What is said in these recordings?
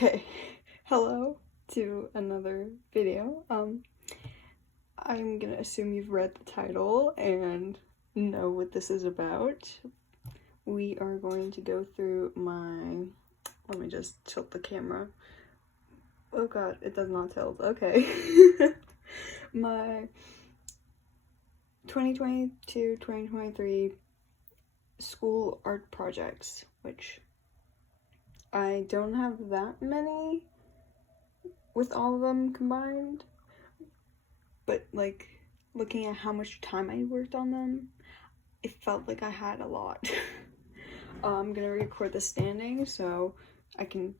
Okay, hello to another video. I'm gonna assume you've read the title and know what this is about. We are going to go through let me just tilt the camera. Oh god, it does not tilt. Okay. My 2022-2023 school art projects, which I don't have that many with all of them combined, but like looking at how much time I worked on them, it felt like I had a lot. I'm gonna record the standing so I can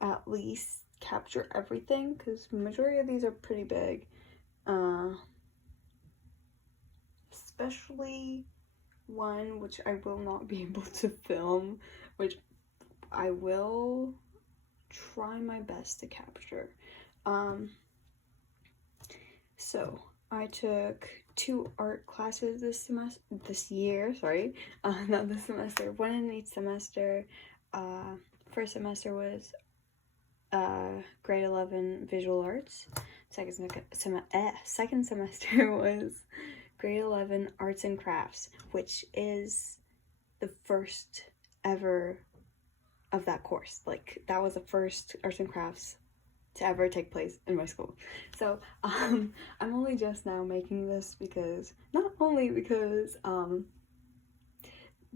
at least capture everything because the majority of these are pretty big, especially one which I will not be able to film, which I will try my best to capture. So I took 2 art classes this year, not this semester, one in each semester. First semester was grade 11 visual arts. Second semester was grade 11 arts and crafts, which is the first ever of that course. Like, that was the first arts and crafts to ever take place in my school. So I'm only just now making this because not only because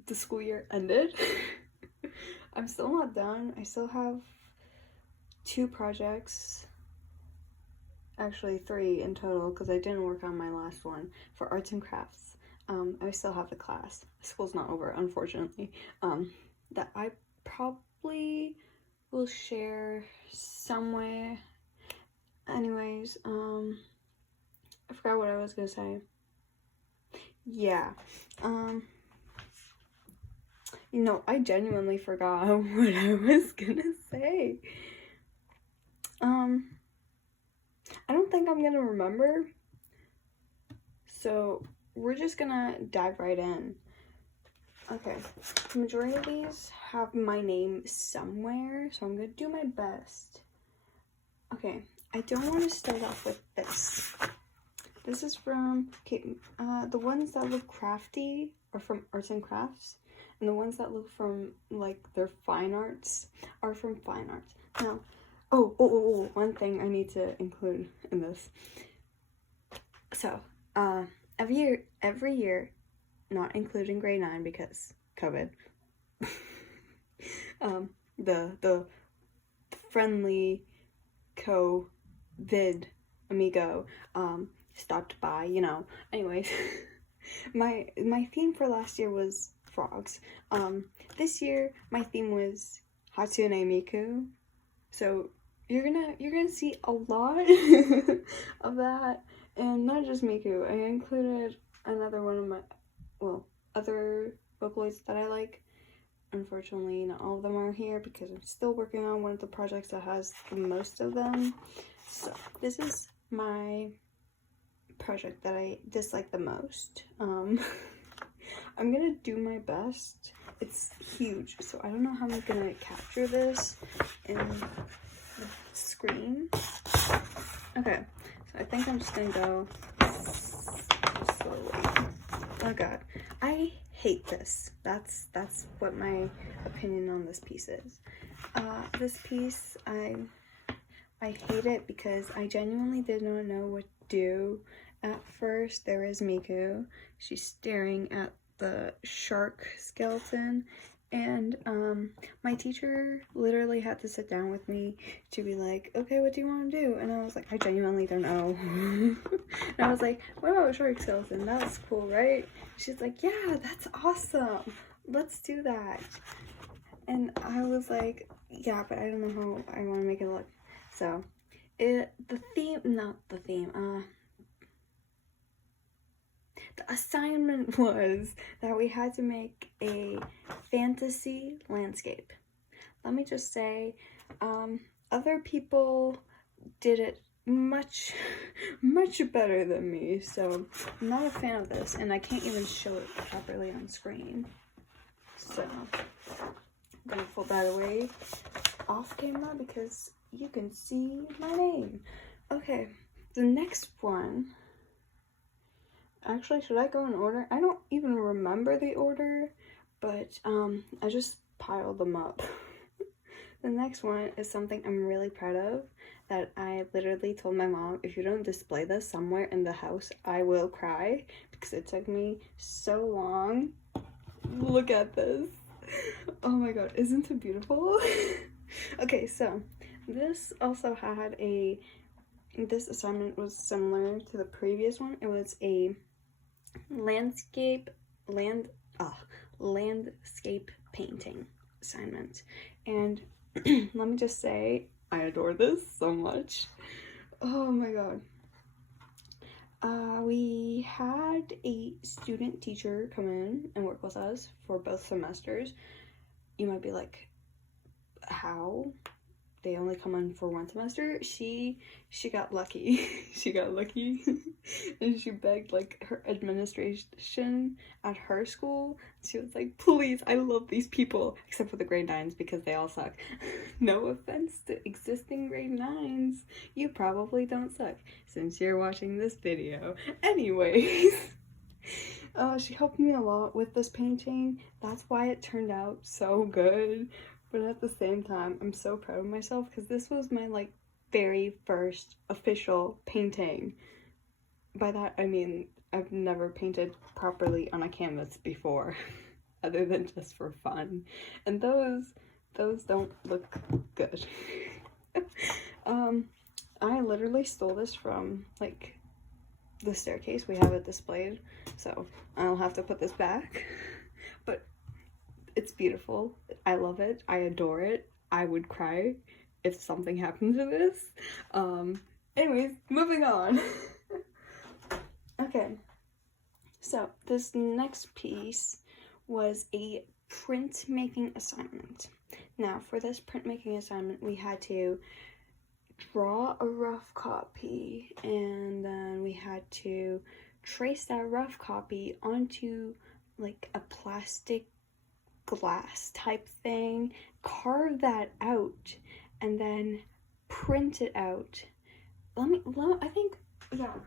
the school year ended. I'm still not done. I still have 2 projects, actually 3 in total, because I didn't work on my last one for arts and crafts. I still have the class. School's not over, unfortunately. That I probably will share somewhere. Anyways, I forgot what I was gonna say. Yeah, I genuinely forgot what I was gonna say. I don't think I'm gonna remember, so we're just gonna dive right in. Okay, the majority of these have my name somewhere, so I'm gonna do my best. Okay, I don't want to start off with this. This is from, the ones that look crafty are from arts and crafts, and the ones that look from, like, they're fine arts are from fine arts. Now, one thing I need to include in this. So, every year, not including grade 9 because COVID, the friendly COVID amigo stopped by, anyways. my theme for last year was frogs. This year my theme was Hatsune Miku, so you're gonna see a lot of that, and not just Miku. I included another one of my other Vocaloids that I like. Unfortunately, not all of them are here because I'm still working on one of the projects that has the most of them. So this is my project that I dislike the most. I'm gonna do my best. It's huge, so I don't know how I'm gonna capture this in the screen. Okay, so I think I'm just gonna go slowly. Oh god, I hate this. That's what my opinion on this piece is. This piece, I hate it because I genuinely did not know what to do at first. There is Miku. She's staring at the shark skeleton, and my teacher literally had to sit down with me to be like, okay, what do you want to do? And I was like, I genuinely don't know. And I was like, wow, shark skeleton, that's cool, right? She's like, yeah, that's awesome, let's do that. And I was like, yeah, but I don't know how I want to make it look. So the assignment was that we had to make a fantasy landscape. Let me just say, other people did it much better than me, so I'm not a fan of this, and I can't even show it properly on screen. So I'm gonna pull that away off camera because because you can see my name. Okay, the next one, actually, should I go in order? I don't even remember the order, but I just piled them up. The next one is something I'm really proud of, that I literally told my mom, if you don't display this somewhere in the house, I will cry, because it took me so long. Look at this. Oh my god, isn't it beautiful? Okay, so this also had this assignment was similar to the previous one. It was a landscape painting assignment, and let me just say, I adore this so much. Oh my god. We had a student teacher come in and work with us for both semesters. You might be like, how? They only come in for one semester. She got lucky. She got lucky and she begged like her administration at her school. She was like, please, I love these people, except for the grade 9s because they all suck. No offense to existing grade 9s, you probably don't suck since you're watching this video. Anyways, she helped me a lot with this painting. That's why it turned out so good. But at the same time, I'm so proud of myself because this was my like very first official painting. By that I mean I've never painted properly on a canvas before, other than just for fun. And those don't look good. I literally stole this from like the staircase. We have it displayed, so I'll have to put this back. But it's beautiful. I love it. I adore it. I would cry if something happened to this. Anyways, moving on. Okay, so this next piece was a printmaking assignment. Now, for this printmaking assignment, we had to draw a rough copy, and then we had to trace that rough copy onto like a plastic glass type thing, carve that out, and then print it out. I think, yeah,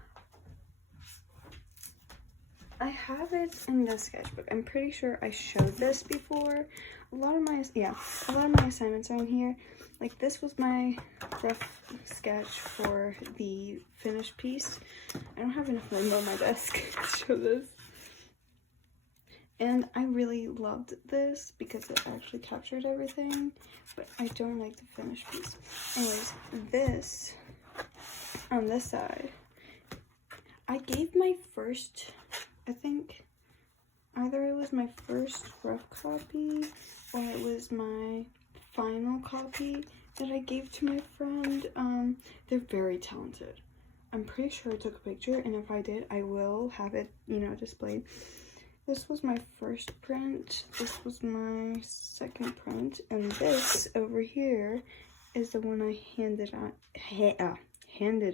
I have it in the sketchbook. I'm pretty sure I showed this before. A lot of my assignments are in here. Like, this was my rough sketch for the finished piece. I don't have enough room on my desk to show this. And I really loved this because it actually captured everything, but I don't like the finished piece. Anyways, this, on this side, I gave my first, I think, either it was my first rough copy or it was my final copy that I gave to my friend. They're very talented. I'm pretty sure I took a picture, and if I did, I will have it, displayed. This was my first print, this was my second print, and this over here is the one I handed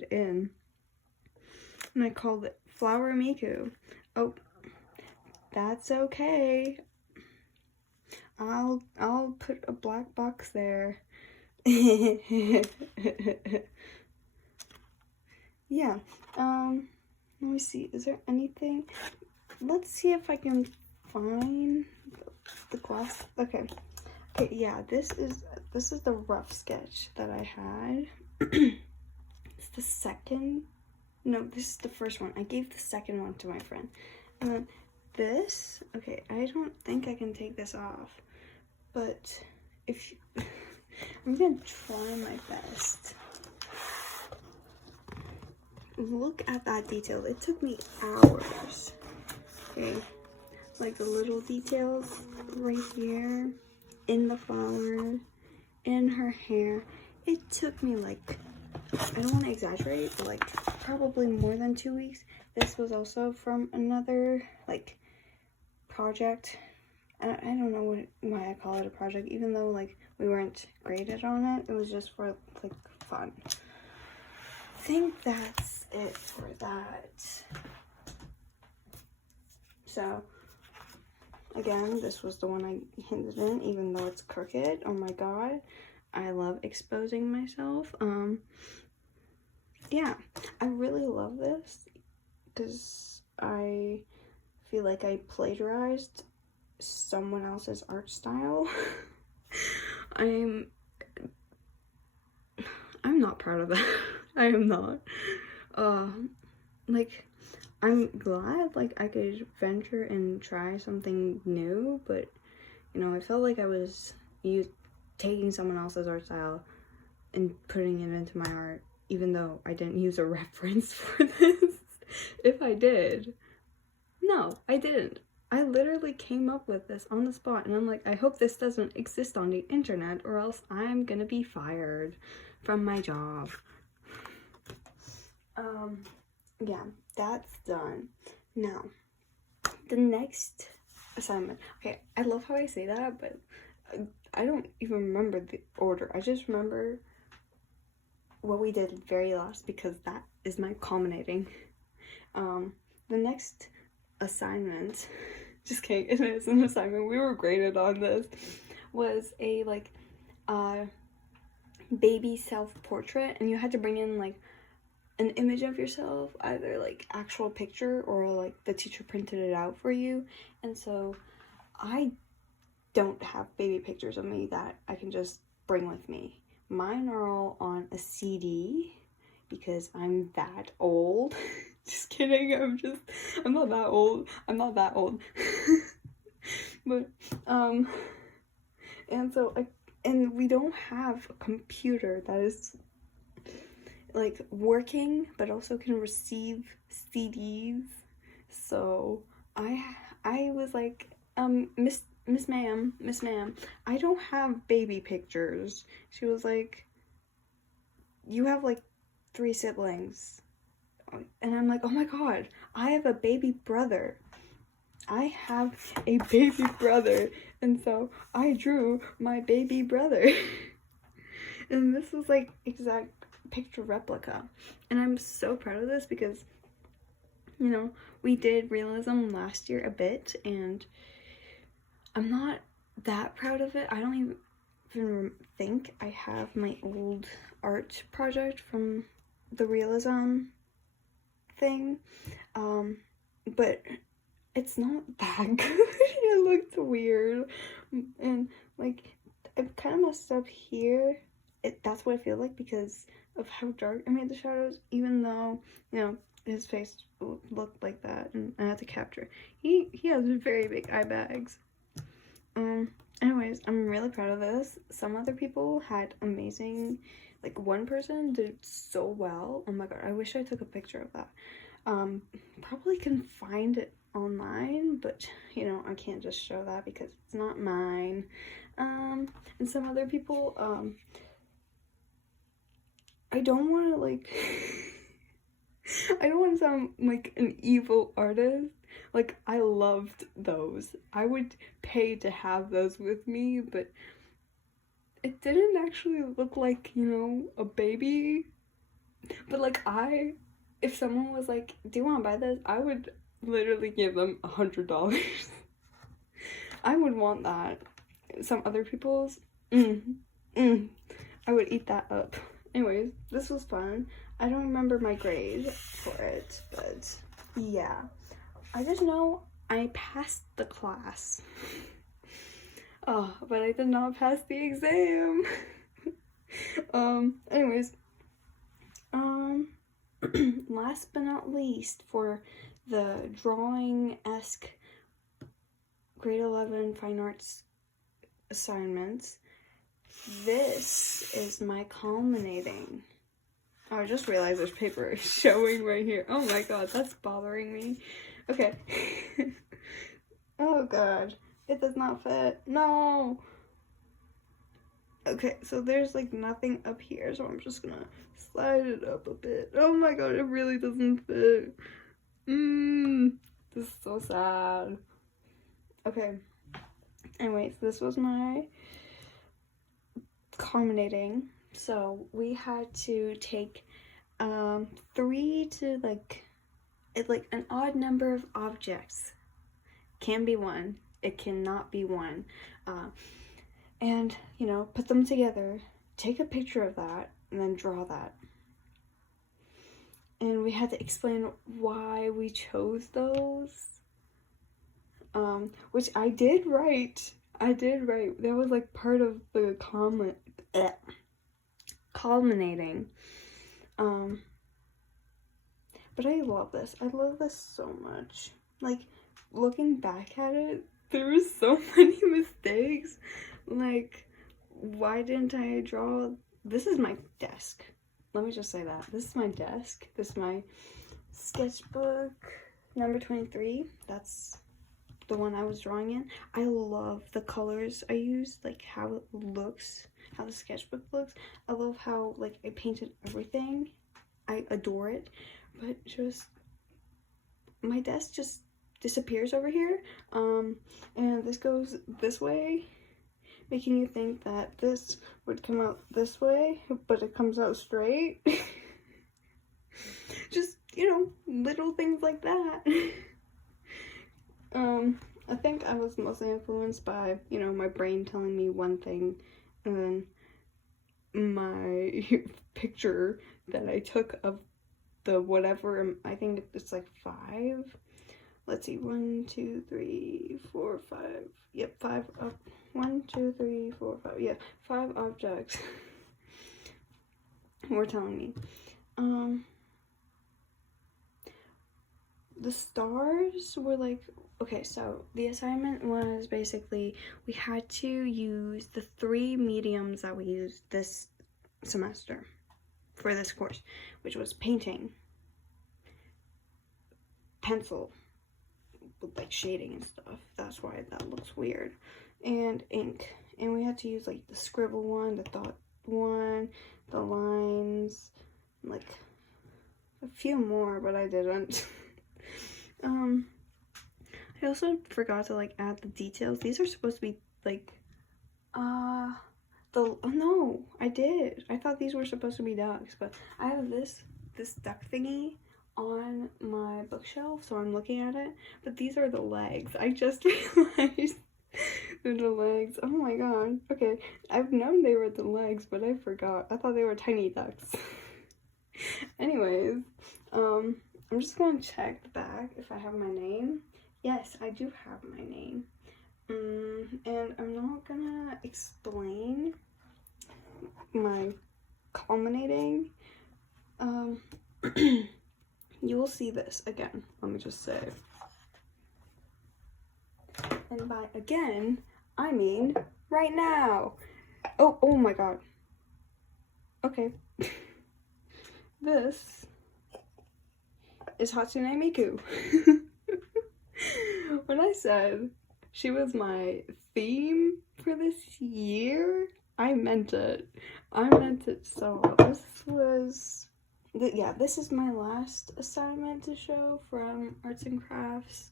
in, and I called it Flower Miku. Oh, that's okay. I'll put a black box there. Yeah, let me see, is there anything? Let's see if I can find the glass. Okay, yeah, this is the rough sketch that I had. It's the second, no, this is the first one. I gave the second one to my friend. And then this, okay, I don't think I can take this off, but if you, I'm gonna try my best. Look at that detail. It took me hours. Okay, like the little details right here in the flower, in her hair. It took me like, I don't want to exaggerate, but like probably more than 2 weeks. This was also from another like project. I don't know why I call it a project, even though like we weren't graded on it. It was just for like fun. I think that's it for that. So, again, this was the one I handed in, even though it's crooked. Oh my god. I love exposing myself. Yeah, I really love this because I feel like I plagiarized someone else's art style. I'm not proud of that. I am not. Like, I'm glad, like, I could venture and try something new, but, you know, I felt like I was taking someone else's art style and putting it into my art, even though I didn't use a reference for this. If I did. No, I didn't. I literally came up with this on the spot, and I'm like, I hope this doesn't exist on the internet, or else I'm gonna be fired from my job. Yeah, that's done. Now, the next assignment. Okay, I love how I say that, but I don't even remember the order. I just remember what we did very last because that is my culminating. The next assignment, just kidding, it is an assignment, we were graded on this, was a, like, baby self-portrait, and you had to bring in, like, an image of yourself, either, like, actual picture or, like, the teacher printed it out for you. And so I don't have baby pictures of me that I can just bring with me. Mine are all on a CD because I'm that old. Just kidding, I'm not that old. I'm not that old. But, and so, and we don't have a computer that is, like, working, but also can receive CDs. So, I was like, Miss Ma'am, I don't have baby pictures. She was like, you have, like, 3 siblings. And I'm like, oh my god, I have a baby brother. I have a baby brother. And so I drew my baby brother. And this was, like, exact picture replica. And I'm so proud of this because, you know, we did realism last year a bit, and I'm not that proud of it. I don't even think I have my old art project from the realism thing, but it's not that good. It looked weird, and, like, I kind of messed up here. That's what I feel like because of how dark I made the shadows, even though, you know, his face looked like that, and I had to capture. He has very big eye bags. Anyways, I'm really proud of this. Some other people had amazing, like, one person did so well. Oh my god, I wish I took a picture of that. Probably can find it online, but, you know, I can't just show that because it's not mine. And some other people, I don't want to, like, I don't want to sound like an evil artist. Like, I loved those. I would pay to have those with me, but it didn't actually look like, you know, a baby. But, like, if someone was like, do you want to buy this? I would literally give them $100. I would want that. Some other people's, I would eat that up. Anyways, this was fun. I don't remember my grade for it, but yeah. I just know I passed the class. Oh, but I did not pass the exam. Anyways, last but not least, for the drawing-esque grade 11 fine arts assignments, this is my culminating. Oh, I just realized there's paper showing right here. Oh my god, that's bothering me. Okay. Oh god, it does not fit. No! Okay, so there's, like, nothing up here, so I'm just gonna slide it up a bit. Oh my god, it really doesn't fit. This is so sad. Okay. Anyways, this was my culminating. So we had to take 3 to, like an odd number of objects. Can be 1. It cannot be 1. And, you know, put them together take a picture of that and then draw that. And we had to explain why we chose those. Which I did write. That was like part of the culminating. But I love this. I love this so much. Like, looking back at it, there were so many mistakes. Like, why didn't I draw? This is my desk. Let me just say that. This is my desk. This is my sketchbook number 23. That's the one I was drawing in. I love the colors I used, like how it looks, how the sketchbook looks. I love how, like, I painted everything. I adore it. But just, my desk just disappears over here. And this goes this way, making you think that this would come out this way, but it comes out straight. Just, you know, little things like that. I think I was mostly influenced by, you know, my brain telling me one thing, and then my picture that I took of the whatever, I think it's like 5. Let's see, 1, 2, 3, 4, 5. Yep, 5 up. 1, 2, 3, 4, 5. Yeah, 5 objects were telling me. The stars were like, okay, so the assignment was basically we had to use the 3 mediums that we used this semester for this course, which was painting, pencil with like shading and stuff. That's why that looks weird. And ink. And we had to use like the scribble one, the thought one, the lines, like a few more, but I didn't. I also forgot to like add the details. These are supposed to be like, oh no, I did. I thought these were supposed to be ducks, but I have this duck thingy on my bookshelf, so I'm looking at it, but these are the legs. I just realized they're the legs. Oh my god. Okay, I've known they were the legs, but I forgot. I thought they were tiny ducks. Anyways, I'm just gonna check the back if I have my name. Yes, I do have my name. And I'm not gonna explain my culminating. You will see this again. Let me just say. And by again, I mean right now. Oh my god. Okay. This is Hatsune Miku. When I said she was my theme for this year, I meant it. I meant it so well. This is my last assignment to show from Arts and Crafts.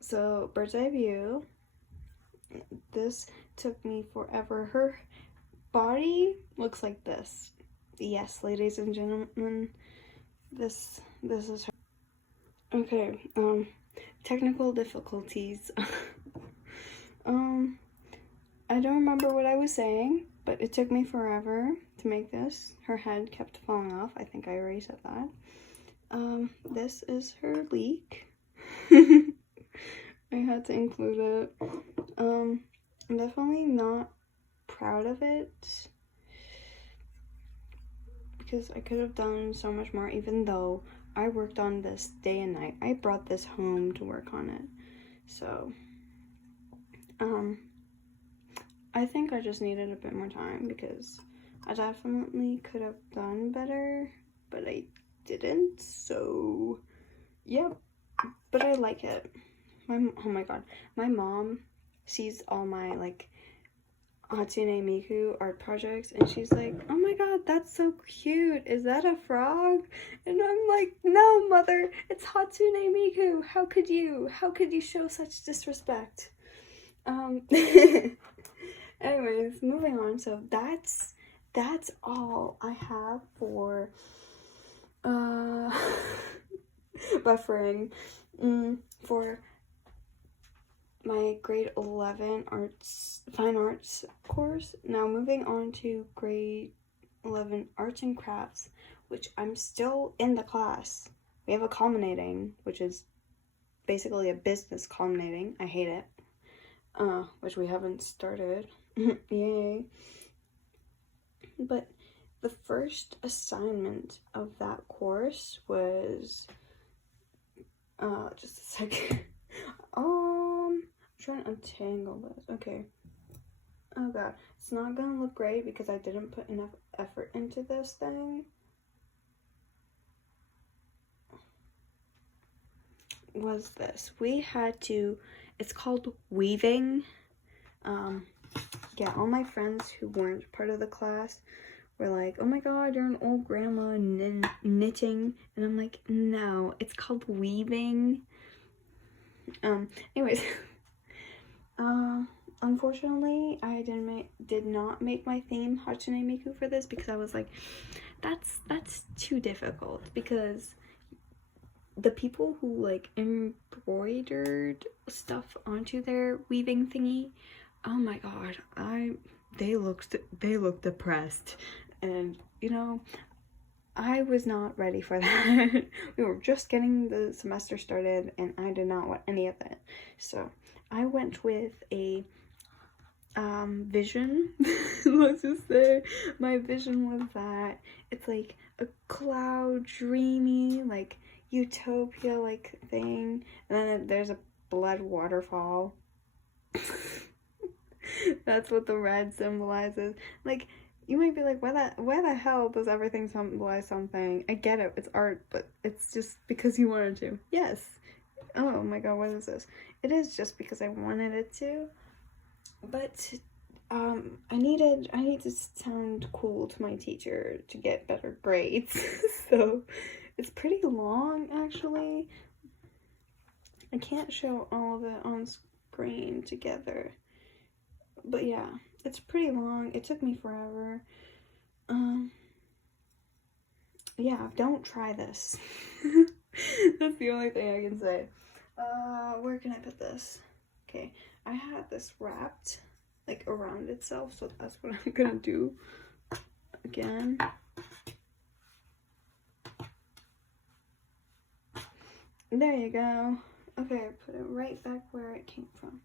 So Bird's Eye View. This took me forever. Her body looks like this. Yes, ladies and gentlemen, this is her. Okay, technical difficulties. I don't remember what I was saying, but it took me forever to make this. Her head kept falling off. I think I already said that. This is her leak. I had to include it. I'm definitely not proud of it, because I could have done so much more, even though I worked on this day and night. I brought this home to work on it. So, I think I just needed a bit more time, because I definitely could have done better, but I didn't. So, yeah, but I like it. Oh my god, my mom sees all my, like, Hatsune Miku art projects, and she's like, oh my god, that's so cute, is that a frog? And I'm like, no mother, it's Hatsune Miku. How could you show such disrespect? Anyways, moving on. So that's all I have for buffering for my grade 11 fine arts course. Now moving on to grade 11 arts and crafts, which I'm still in the class. We have a culminating, which is basically a business culminating. I hate it. Which we haven't started. Yay. But the first assignment of that course was, just a second. I'm trying to untangle this. Okay. Oh god. It's not gonna look great because I didn't put enough effort into this thing. Was this. We had to, it's called weaving. Yeah, all my friends who weren't part of the class were like, oh my god, you're an old grandma knitting. And I'm like, no, it's called weaving. Anyways, unfortunately, I did not make my theme Hatsune Miku for this because I was like, that's too difficult, because the people who like embroidered stuff onto their weaving thingy, oh my god, they looked depressed, and you know, I was not ready for that. We were just getting the semester started and I did not want any of it. So I went with a vision. Let's just say my vision was that it's like a cloud dreamy, like utopia like thing, and then there's a blood waterfall. That's what the red symbolizes. Like, you might be like, why the hell does everything symbolize something? I get it, it's art, but it's just because you wanted to. Yes. Oh my god, what is this? It is just because I wanted it to. But I need to sound cool to my teacher to get better grades. So it's pretty long, actually. I can't show all of it on screen together. But yeah, it's pretty long. It took me forever. Yeah, don't try this. That's the only thing I can say. Where can I put this? Okay, I had this wrapped like around itself, so that's what I'm gonna do again. There you go. Okay, put it right back where it came from.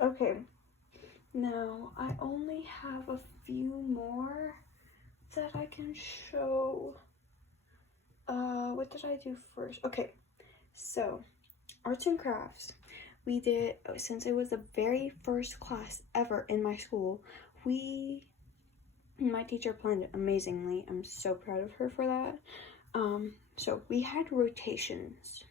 Okay, now I only have a few more that I can show. What did I do first? Okay, so arts and crafts. We did, since it was the very first class ever in my school, my teacher planned it amazingly. I'm so proud of her for that. So we had rotations.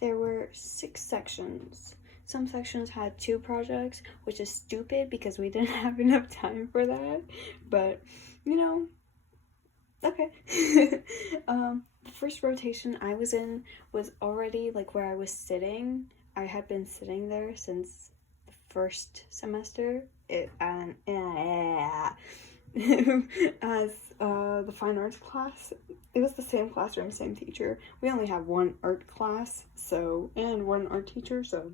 There were 6 sections. Some sections had 2 projects, which is stupid because we didn't have enough time for that. But, you know, okay. The first rotation I was in was already like where I was sitting. I had been sitting there since the first semester. As the fine arts class, it was the same classroom, same teacher. We only have one art class, so, and one art teacher, so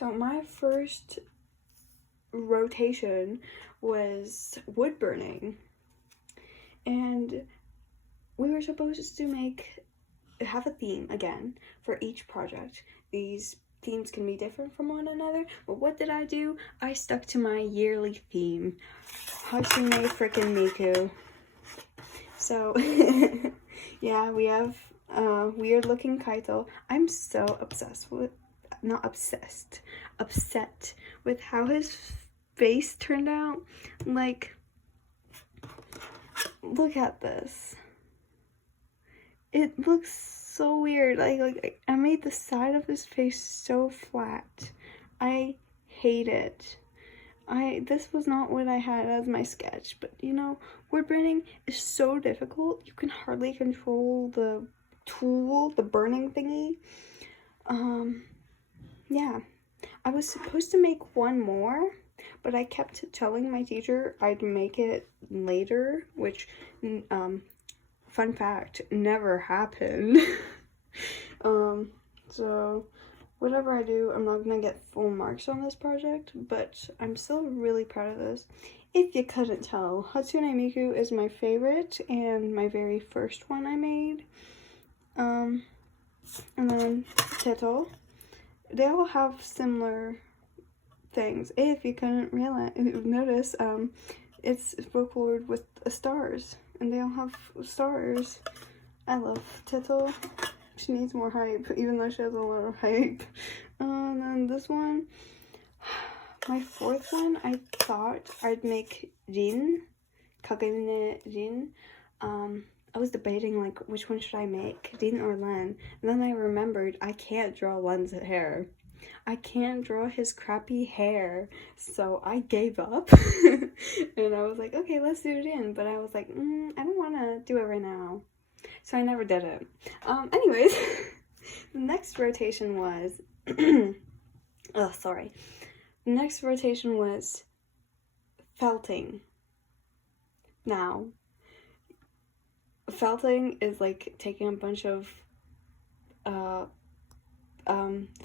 my first rotation was wood burning, and we were supposed to have a theme again for each project. These themes can be different from one another, but what did I do? I stuck to my yearly theme, Hatsune frickin' Miku. So, yeah, we have weird looking Kaito. I'm so upset with how his face turned out. Like, look at this. It looks so weird. Like I made the side of his face so flat. I hate it. This was not what I had as my sketch, but you know, wood burning is so difficult. You can hardly control the tool, the burning thingy. Yeah. I was supposed to make one more, but I kept telling my teacher I'd make it later, which, fun fact, never happened. So whatever I do, I'm not gonna get full marks on this project, but I'm still really proud of this. If you couldn't tell, Hatsune Miku is my favorite and my very first one I made. And then Teto. They all have similar things. If you couldn't notice, it's folklore with stars, and they all have stars. I love Teto. She needs more hype, even though she has a lot of hype. And then this one, my fourth one, I thought I'd make Rin, Kagane Rin. I was debating, like, which one should I make, Rin or Len? And then I remembered I can't draw Len's hair. I can't draw his crappy hair, so I gave up. And I was like, okay, let's do Rin. But I was like, I don't want to do it right now. So I never did it. Anyways, the next rotation was, oh, sorry. The next rotation was felting. Now, felting is like taking a bunch of,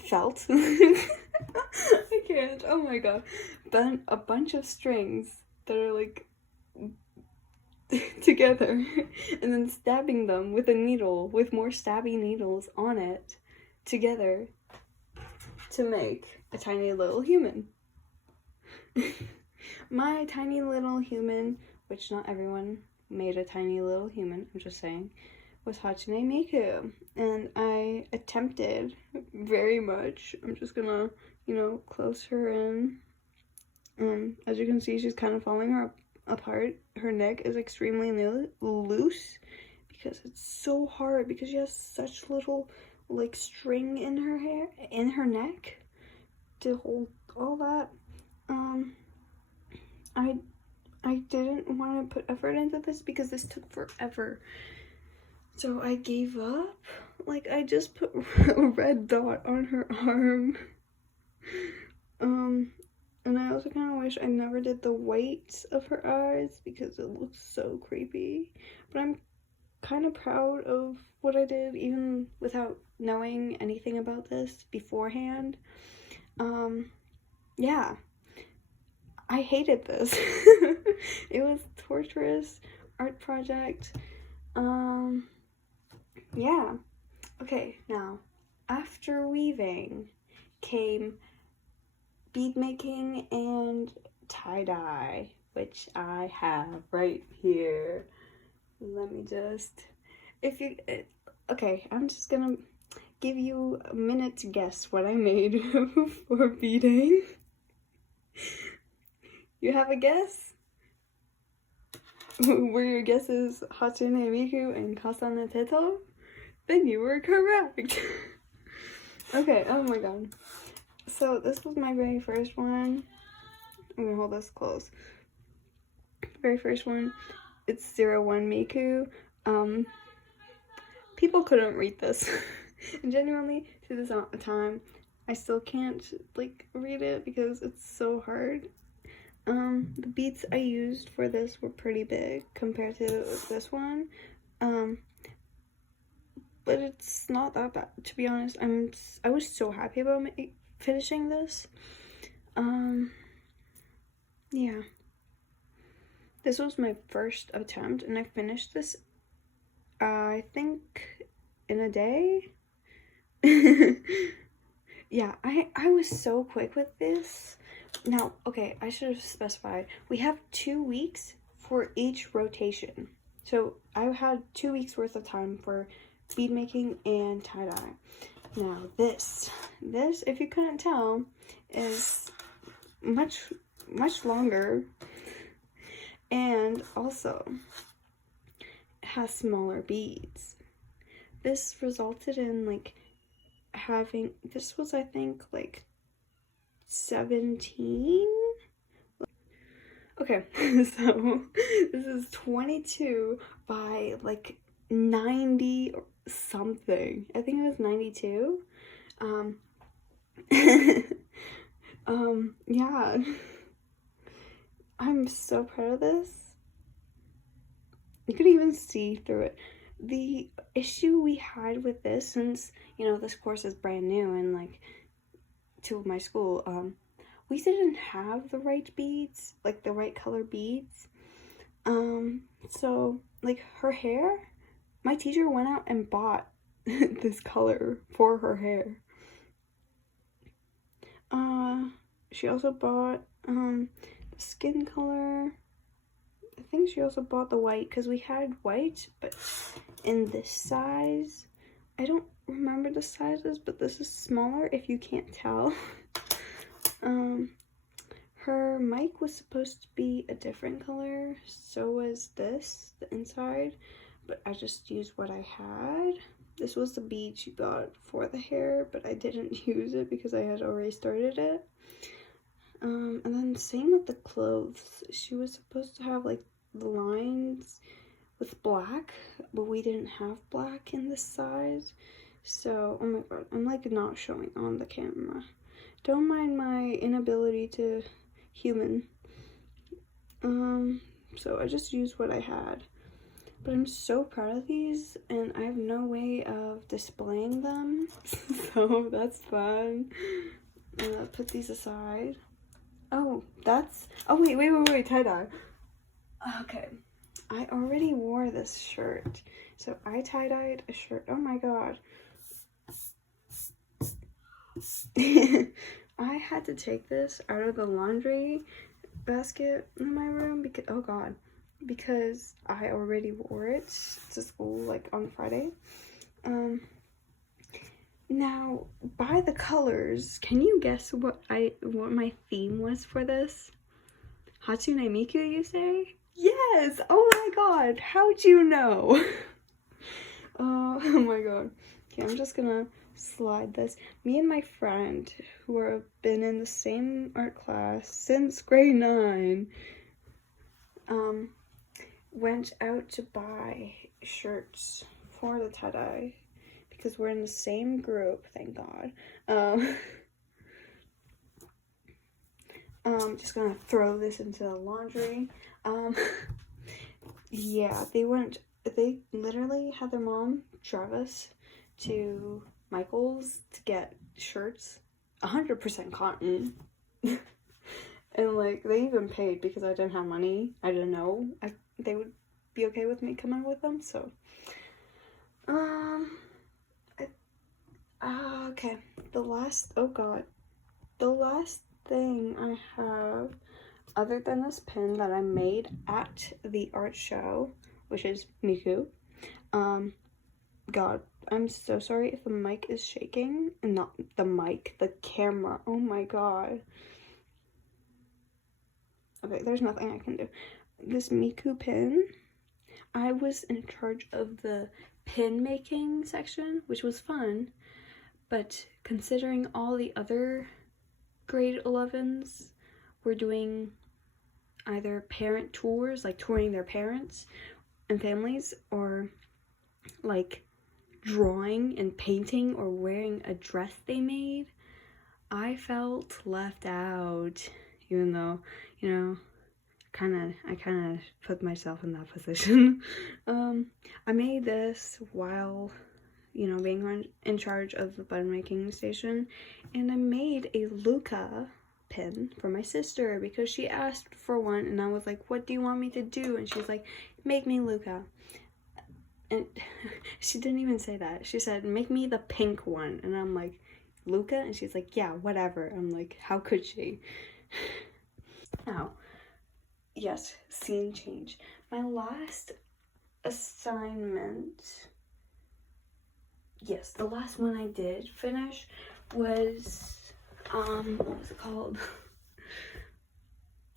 felt. I can't, oh my god. Then a bunch of strings that are like, together, and then stabbing them with a needle with more stabby needles on it together to make a tiny little human. My tiny little human, which not everyone made a tiny little human, I'm just saying, was Hatsune Miku, and I attempted very much. I'm just gonna, close her in. As you can see, she's kind of falling apart. Her neck is extremely loose because it's so hard, because she has such little like string in her neck to hold all that. I didn't want to put effort into this because this took forever, so I gave up. Like, I just put a red dot on her arm. And I also kind of wish I never did the whites of her eyes because it looks so creepy. But I'm kind of proud of what I did, even without knowing anything about this beforehand. Yeah. I hated this. It was a torturous art project. Yeah. Okay, now, after weaving came bead making and tie-dye, which I have right here. Let me just, okay, I'm just gonna give you a minute to guess what I made for beading. You have a guess? Were your guesses Hatsune Miku and Kasane Teto? Then you were correct. Okay, oh my god. So this was my very first one. I'm gonna hold this close. Very first one. It's 01 Miku. People couldn't read this. And genuinely, to this time, I still can't like read it because it's so hard. The beads I used for this were pretty big compared to this one. But it's not that bad, to be honest. I was so happy about finishing this. Yeah. This was my first attempt, and I finished this, I think, in a day. Yeah, I was so quick with this. Now, okay, I should have specified. We have 2 weeks for each rotation. So I had 2 weeks worth of time for bead making and tie-dye. Now this, if you couldn't tell, is much longer, and also has smaller beads. This resulted in like having, this was I think like 17. Okay, so this is 22 by like 90 or something. I think it was 92. Yeah. I'm so proud of this. You could even see through it. The issue we had with this, since, this course is brand new and like to my school, we didn't have the right beads, like the right color beads. So like her hair, my teacher went out and bought this color for her hair. She also bought the skin color. I think she also bought the white, because we had white, but in this size. I don't remember the sizes, but this is smaller if you can't tell. Her mic was supposed to be a different color, so was this, the inside, but I just used what I had. This was the bead she got for the hair, but I didn't use it because I had already started it. And then same with the clothes. She was supposed to have like the lines with black, but we didn't have black in this size. So, oh my god, I'm like not showing on the camera. Don't mind my inability to human. So I just used what I had. But I'm so proud of these, and I have no way of displaying them, so that's fun. Put these aside. Oh, wait, tie-dye. Okay, I already wore this shirt, so I tie-dyed a shirt. Oh my god. I had to take this out of the laundry basket in my room because, oh god, because I already wore it to school like on Friday. Now, by the colors, can you guess what my theme was for this? Hatsune Miku, you say? Yes! Oh my god, how'd you know? Oh my god. Okay, I'm just gonna slide this. Me and my friend, who have been in the same art class since grade 9, went out to buy shirts for the tie-dye because we're in the same group, thank god. Just gonna throw this into the laundry. Yeah, they literally had their mom drive us to Michael's to get shirts, 100% cotton. And like they even paid because I didn't have money. I didn't know they would be okay with me coming with them, so okay, the last thing I have, other than this pin that I made at the art show, which is Miku. God, I'm so sorry if the mic is shaking. Not the mic, the camera. Oh my god. Okay, there's nothing I can do. This Miku pin, I was in charge of the pin making section, which was fun, but considering all the other grade 11s were doing either parent tours, like touring their parents and families, or like drawing and painting or wearing a dress they made, I felt left out, even though, you know, I kind of put myself in that position. I made this while, you know, being in charge of the button making station, and I made a Luca pin for my sister because she asked for one, and I was like, what do you want me to do? And she's like, make me Luca. And she didn't even say that. She said, make me the pink one. And I'm like, Luca? And she's like, yeah, whatever. I'm like, how could she? Now, yes, scene change. My last assignment, yes, the last one I did finish was, what was it called?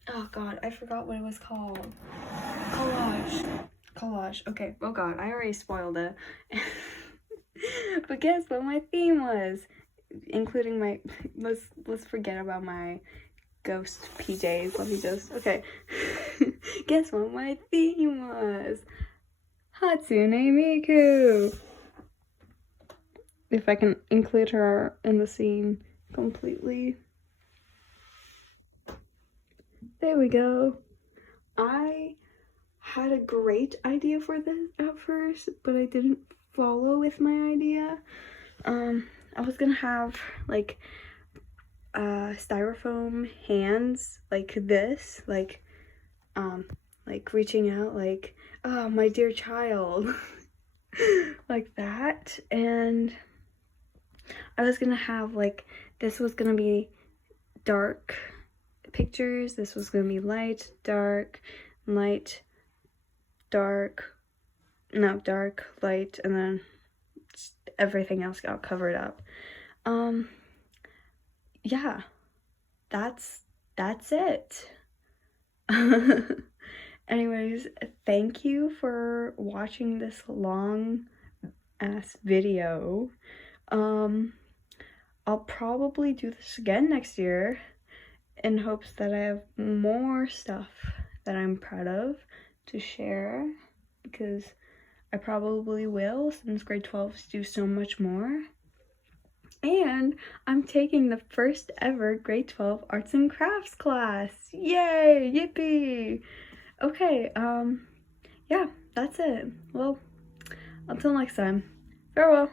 Oh god, I forgot what it was called. Collage. Okay, oh god, I already spoiled it. But guess what my theme was? Including my, let's forget about my ghost PJs. Let me just, okay. Guess what my theme was? Hatsune Miku. If I can include her in the scene completely. There we go. I had a great idea for this at first, but I didn't follow with my idea. I was gonna have like styrofoam hands like this, like reaching out, like, oh, my dear child, like that. And I was gonna have, like, this was gonna be dark pictures, this was gonna be light, dark, light, dark, no, dark, light, and then everything else got covered up. Yeah, that's it. Anyways, thank you for watching this long ass video. I'll probably do this again next year in hopes that I have more stuff that I'm proud of to share, because I probably will, since grade 12s do so much more. And I'm taking the first ever grade 12 arts and crafts class. Yay! Yippee! Okay, yeah, that's it. Well, until next time, farewell.